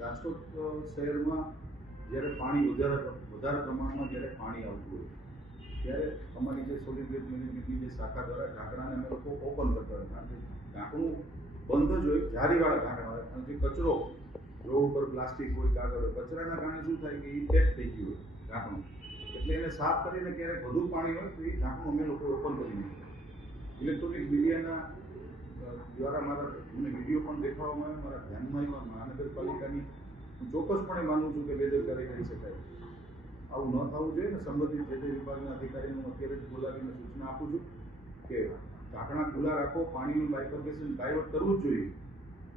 રાજકોટ શહેરમાં જ્યારે પાણી વધારે વધારે પ્રમાણમાં જ્યારે પાણી આવતું હોય, ત્યારે અમારી જે સોલિડ મેનેજમેન્ટની જે શાખા દ્વારા ઢાંકણાને અમે લોકો ઓપન કરતા હોય કારણ કે ઢાંકણું બંધ જ હોય, જારીવાળા ઢાંકણા અને જે કચરો રોડ ઉપર પ્લાસ્ટિક હોય, કાગળ હોય, કચરાના કારણે શું થાય કે એ પેક થઈ ગયું હોય ઢાંકણું. એટલે એને સાફ કરીને ક્યારેક વધુ પાણી હોય તો એ ઢાંકણું અમે લોકો ઓપન કરી નાખ્યું. ઇલેક્ટ્રોનિક મીડિયાના દ્વારા મારા મને વીડિયો પણ દેખાડવામાં આવે મારા ધ્યાનમાં આવ્યા મહાનગરપાલિકાની હું ચોક્કસપણે માનું છું કે બેદરકારી કરી શકાય. આવું ન થવું જોઈએ ને સંબંધિત જે તે વિભાગના અધિકારીને હું અત્યારે જ બોલાવીને સૂચના આપું છું કે ઢાંકણા ખુલ્લા રાખો, પાણીનું બાયફર્ગેશન ડાયવર્ટ કરવું જ જોઈએ.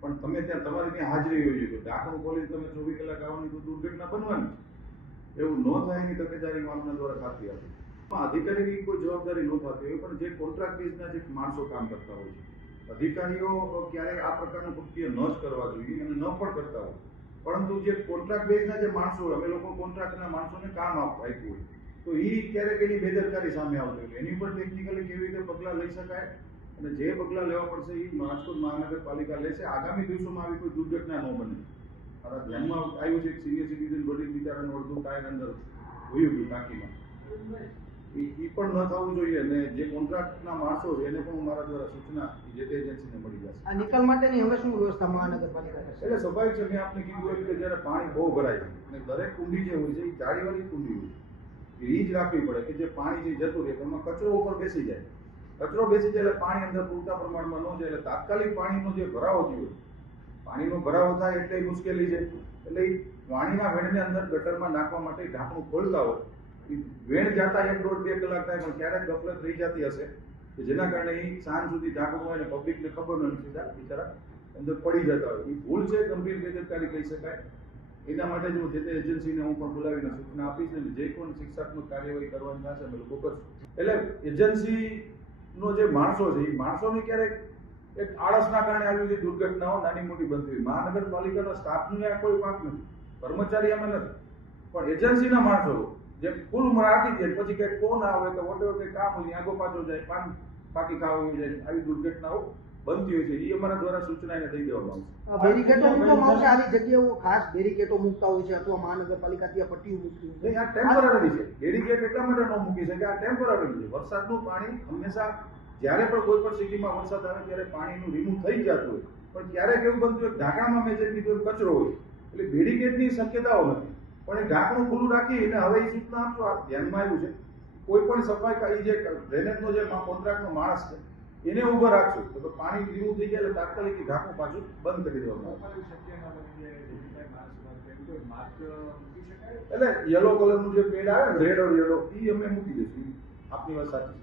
પણ તમે ત્યાં તમારી ત્યાં હાજરી હોવી જોઈએ. ઢાંકણું ખોલી તમે ચોવીસ કલાક આવવાની તો દુર્ઘટના બનવાની. એવું ન થાય એની તકેદારી મામના દ્વારા ખાતી આપી અધિકારીની કોઈ જવાબદારી ન થતી હોય, પણ જે કોન્ટ્રાક્ટ બેઝના જે માણસો કામ કરતા હોય છે અધિકારીઓ ક્યારેય આ પ્રકારનું કૃત્ય ન જ કરવા જોઈએ અને ન પણ કરતા હોય. પરંતુ જે કોન્ટ્રાક્ટ બેઝના જે માણસો હોય, અમે લોકો કોન્ટ્રાક્ટના માણસોને કામ આપ- આપ્યું હોય. તો એ ક્યારેક એની બેદરકારી સામે આવતી હોય. એની પણ ટેકનિકલી કેવી રીતે પગલાં લઈ શકાય? અને જે પગલાં લેવા પડશે એ રાજકોટ મહાનગરપાલિકા લેશે. આગામી દિવસોમાં આવી કોઈ દુર્ઘટના ન બને. મારા ધ્યાનમાં આવ્યું છે સિનિયર સિટીઝન વડીલ બિચારાનું અડધું ટાયર અંદર હોયું ગયું ટાંકીમાં. એ પણ ન થવું જોઈએ અને જે કોન્ટ્રાક્ટના માણસો છે એને પણ મારા દ્વારા સૂચના જે તે એજન્સીને મળી જશે. આ નિકાલ માટેની હવે શું વ્યવસ્થા મહાનગરપાલિકા એટલે સ્વાભાવિક છે મેં આપને કીધું એમ કે જ્યારે પાણી બહુ ભરાય છે અને દરેક કુંડી જે હોય છે એ જાળીવાળી કુંડી હોય છે. એ જ રાખવી પડે કે જે પાણી જે જતું રહે એમાં કચરો ઉપર બેસી જાય. કચરો બેસી જાય એટલે પાણી અંદર પૂરતા પ્રમાણમાં ન જાય એટલે તાત્કાલિક પાણીનો જે ભરાવો થયો પાણીનો ભરાવો થાય એટલે મુશ્કેલી છે. એટલે પાણીના વેણને અંદર ગટરમાં નાખવા માટે ઢાંકણું ખોલતા હોય વેણ જાતા એક દોઢ બે કલાક થાય, પણ ક્યારેક ગફલત રહી જતી હશે કે જેના કારણે એ સાંજ સુધી જાગવું હોય અને પબ્લિકને ખબર નથી થતા, બિચારા અંદર પડી જતા હોય. એ ભૂલ છે, ગંભીર બેદરકારી કહી શકાય. એના માટે જ હું જે તે એજન્સીને હું પણ બોલાવીને સૂચના આપીશ ને જે પણ શિક્ષાત્મક કાર્યવાહી કરવાની થશે અમે લોકો કરશું. એટલે એજન્સીનો જે માણસો છે એ માણસોને ક્યારેક એક આળસના કારણે આવી બધી દુર્ઘટનાઓ નાની મોટી બનતી હોય. મહાનગરપાલિકાના સ્ટાફનું આ કોઈ વાંક નથી. કર્મચારી અમે નથી. પણ એજન્સીના માણસો જે ફૂલ ઉંમર આપી દે પછી કઈ ફોન આવે કે વોટેવર કઈ કામ હોય આગો પાછો જાય પાન પાકી ખાવા હોય જાય આવી દુર્ઘટનાઓ બનતી હોય છે. એ અમારા દ્વારા સૂચના એને દઈ દેવામાં આવશે. બેરિકેટો મૂકવામાં આવશે આવી જગ્યાઓ ખાસ બેરિકેટો મૂકતા હોય છે અથવા મહાનગરપાલિકાથી આ પટ્ટીઓ મૂકતી હોય આ ટેમ્પરરી છે. બેરિકેડ એટલા માટે ન મૂકી શકે આ ટેમ્પરરી છે. વરસાદનું પાણી હંમેશા જ્યારે પણ કોઈ પણ સિટીમાં વરસાદ આવે ત્યારે પાણીનું રિમૂવ થઈ જતું હોય. પણ ક્યારેક એવું બનતું હોય ઢાંકણામાં મેં જે કીધું કચરો હોય. એટલે બેરિકેડની શક્યતાઓ નથી. પણ એ ઢાંકણું ખુલ્લું રાખી અને હવે એ સૂચના આપશો. આ ધ્યાનમાં આવ્યું છે. કોઈ પણ સફાઈ જે ડ્રેનેજનો જે કોન્ટ્રાક્ટનો માણસ છે એને ઊભો રાખશો તો પાણી પીવું થઈ જાય તાત્કાલિક એ ઢાંકણું પાછું બંધ કરી દેવાનું. એટલે યલો કલરનું જે પેડ આવે ને રેડ ઓર યલો એ અમે મૂકી દઈશું. આપની વાત સાચી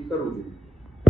એ કરવું જોઈએ.